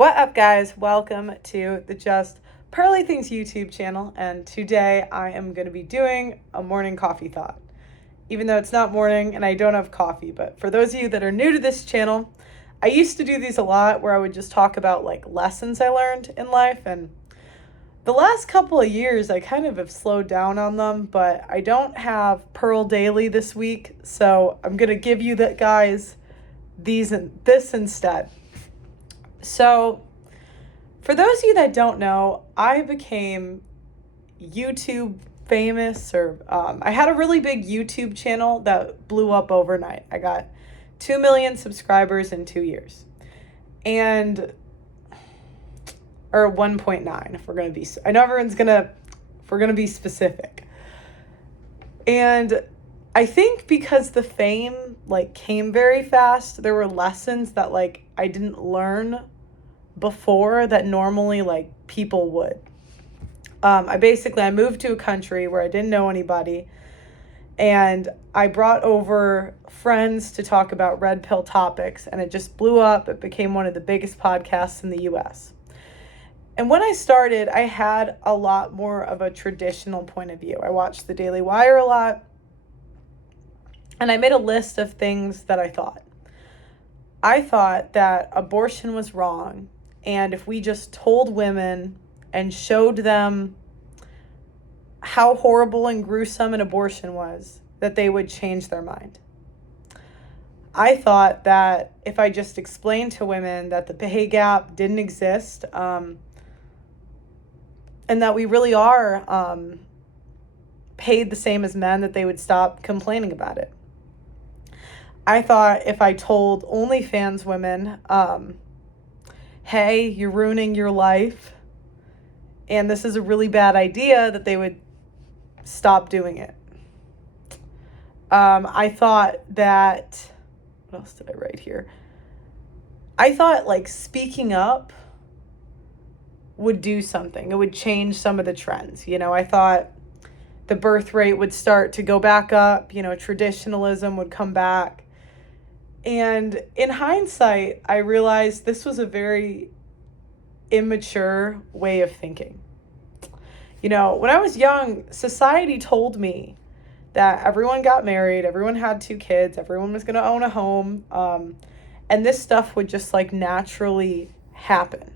What up, guys? Welcome to the Just Pearly Things YouTube channel, and today I am going to be doing a morning coffee thought. Even though it's not morning and I don't have coffee, but for those of you that are new to this channel, I used to do these a lot where I would just talk about like lessons I learned in life, and the last couple of years I kind of have slowed down on them, but I don't have Pearl Daily this week, so I'm going to give you that, guys, this instead. So, for those of you that don't know, I became YouTube famous, I had a really big YouTube channel that blew up overnight. I got 2 million subscribers in 2 years. Or 1.9 if we're going to be, I know everyone's going to, if we're going to be specific. And I think because the fame came very fast, there were lessons that I didn't learn before that normally people would. I moved to a country where I didn't know anybody, and I brought over friends to talk about red pill topics, and it just blew up. It became one of the biggest podcasts in the US. And when I started, I had a lot more of a traditional point of view. I watched the Daily Wire a lot, and I made a list of things that I thought. I thought that abortion was wrong, and if we just told women and showed them how horrible and gruesome an abortion was, that they would change their mind. I thought that if I just explained to women that the pay gap didn't exist, and that we really are paid the same as men, that they would stop complaining about it. I thought if I told OnlyFans women, hey, you're ruining your life, and this is a really bad idea, that they would stop doing it. I thought that, what else did I write here? I thought speaking up would do something. It would change some of the trends. I thought the birth rate would start to go back up, traditionalism would come back. And in hindsight, I realized this was a very immature way of thinking. When I was young, society told me that everyone got married, everyone had 2 kids, everyone was going to own a home, and this stuff would just naturally happen.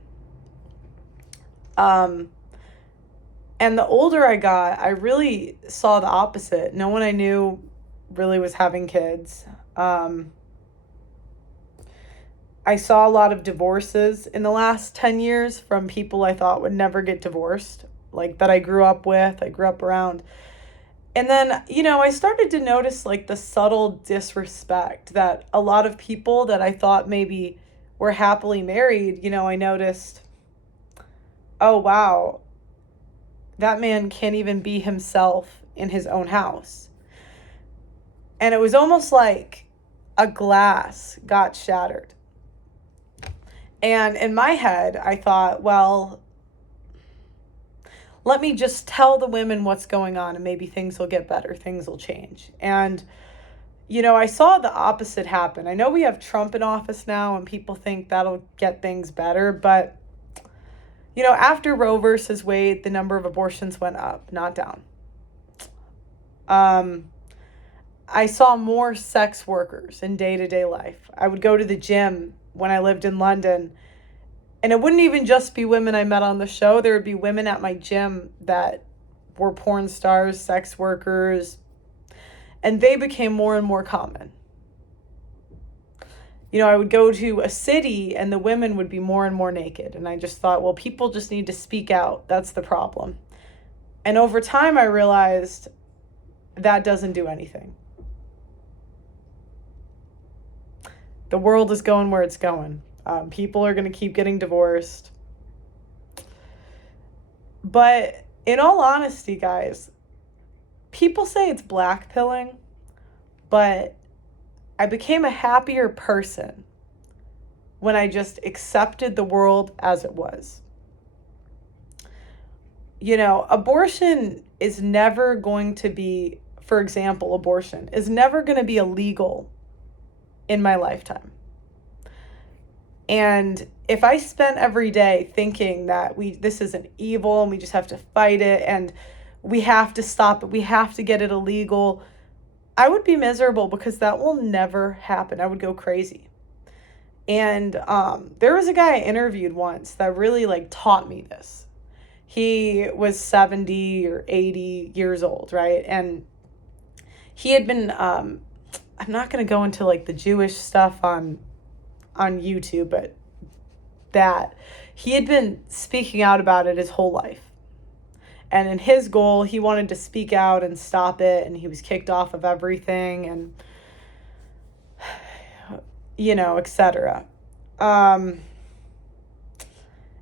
And the older I got, I really saw the opposite. No one I knew really was having kids. I saw a lot of divorces in the last 10 years from people I thought would never get divorced, that I grew up with, I grew up around. And then, I started to notice the subtle disrespect that a lot of people that I thought maybe were happily married, I noticed, oh, wow, that man can't even be himself in his own house. And it was almost like a glass got shattered. And in my head, I thought, well, let me just tell the women what's going on and maybe things will get better, things will change. And, I saw the opposite happen. I know we have Trump in office now and people think that'll get things better, but, after Roe versus Wade, the number of abortions went up, not down. I saw more sex workers in day-to-day life. I would go to the gym when I lived in London, and it wouldn't even just be women I met on the show. There would be women at my gym that were porn stars, sex workers, and they became more and more common. I would go to a city and the women would be more and more naked, and I just thought, well, people just need to speak out. That's the problem. And over time, I realized that doesn't do anything. The world is going where it's going. People are going to keep getting divorced. But in all honesty, guys, people say it's blackpilling, but I became a happier person when I just accepted the world as it was. Abortion is never going to be, for example, abortion is never going to be illegal in my lifetime. And if I spent every day thinking that this isn't evil and we just have to fight it and we have to stop it, we have to get it illegal, I would be miserable because that will never happen. I would go crazy. And there was a guy I interviewed once that really like taught me this. He was 70 or 80 years old, right? And he had been I'm not going to go into like the Jewish stuff on YouTube, but that he had been speaking out about it his whole life. And in his goal, he wanted to speak out and stop it, and he was kicked off of everything and etc. And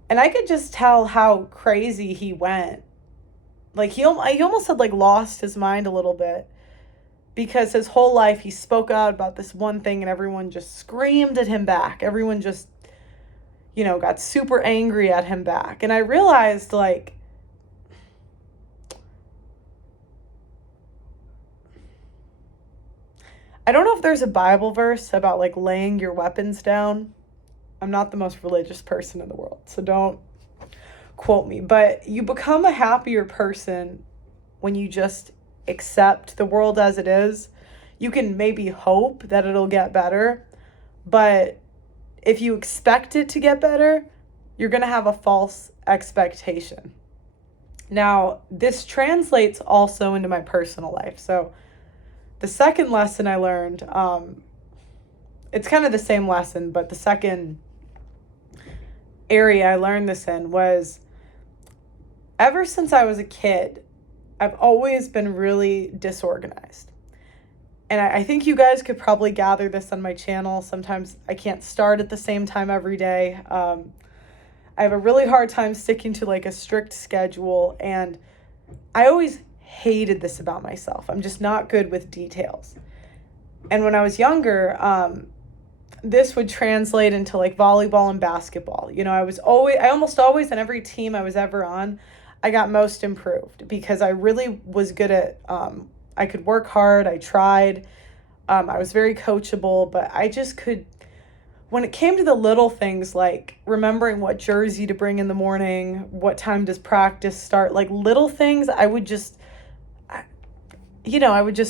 I could just tell how crazy he went. Like he almost had like lost his mind a little bit, because his whole life he spoke out about this one thing and everyone just screamed at him back. Everyone just, got super angry at him back. And I realized, like, I don't know if there's a Bible verse about like laying your weapons down. I'm not the most religious person in the world, so don't quote me. But you become a happier person when you just accept the world as it is. You can maybe hope that it'll get better, but if you expect it to get better, you're going to have a false expectation. Now, this translates also into my personal life. So the second lesson I learned, it's kind of the same lesson, but the second area I learned this in was, ever since I was a kid, I've always been really disorganized. And I think you guys could probably gather this on my channel. Sometimes I can't start at the same time every day. I have a really hard time sticking to like a strict schedule. And I always hated this about myself. I'm just not good with details. And when I was younger, this would translate into like volleyball and basketball. I almost always in every team I was ever on, I got most improved because I really was good at, I could work hard. I tried. I was very coachable, but I just could, when it came to the little things like remembering what jersey to bring in the morning, what time does practice start, like little things, I would just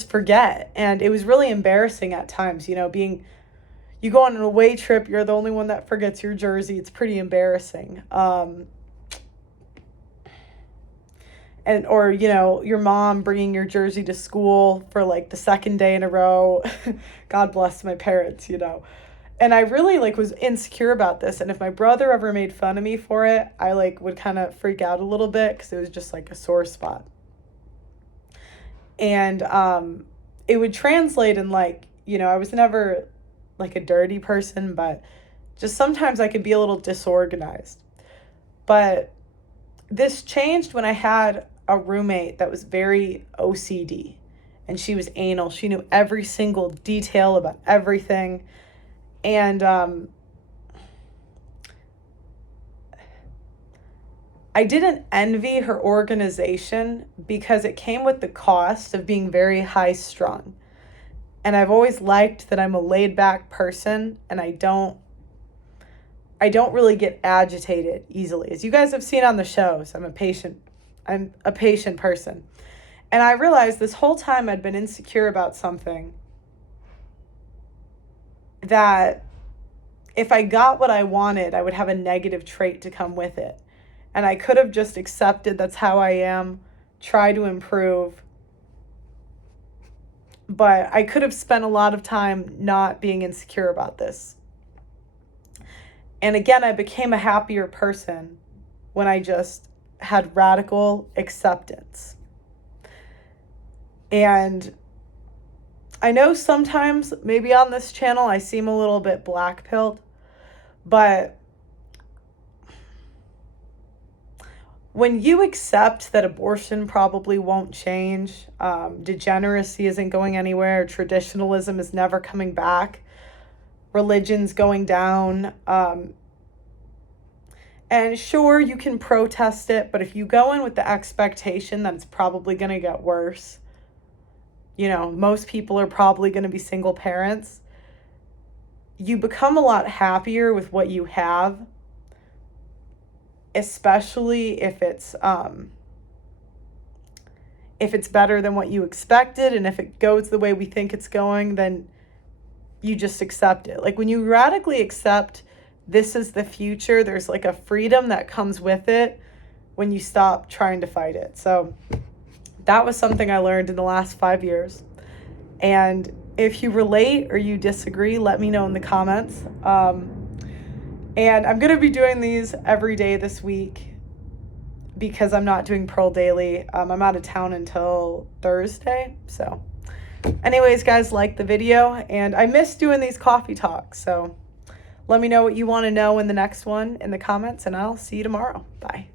forget. And it was really embarrassing at times, you go on an away trip, you're the only one that forgets your jersey. It's pretty embarrassing. Or your mom bringing your jersey to school for like the second day in a row. God bless my parents, and I really like was insecure about this. And if my brother ever made fun of me for it, I like would kind of freak out a little bit because it was just like a sore spot. And it would translate in like, I was never like a dirty person, but just sometimes I could be a little disorganized. But this changed when I had a roommate that was very OCD, and she was anal. She knew every single detail about everything. And I didn't envy her organization because it came with the cost of being very high strung. And I've always liked that I'm a laid back person, and I don't really get agitated easily. As you guys have seen on the shows, I'm a patient person. And I realized this whole time I'd been insecure about something, that if I got what I wanted, I would have a negative trait to come with it. And I could have just accepted that's how I am, try to improve. But I could have spent a lot of time not being insecure about this. And again, I became a happier person when I just had radical acceptance. And I know sometimes, maybe on this channel, I seem a little bit black-pilled, but when you accept that abortion probably won't change, degeneracy isn't going anywhere, traditionalism is never coming back, religion's going down, and sure, you can protest it, but if you go in with the expectation that it's probably going to get worse, most people are probably going to be single parents, you become a lot happier with what you have especially if it's better than what you expected, and if it goes the way we think it's going, then you just accept it. Like when you radically accept this is the future, there's like a freedom that comes with it when you stop trying to fight it. So that was something I learned in the last 5 years. And if you relate or you disagree, let me know in the comments. And I'm going to be doing these every day this week because I'm not doing Pearl Daily. I'm out of town until Thursday. So anyways, guys, like the video. And I miss doing these coffee talks. So let me know what you want to know in the next one in the comments, and I'll see you tomorrow. Bye.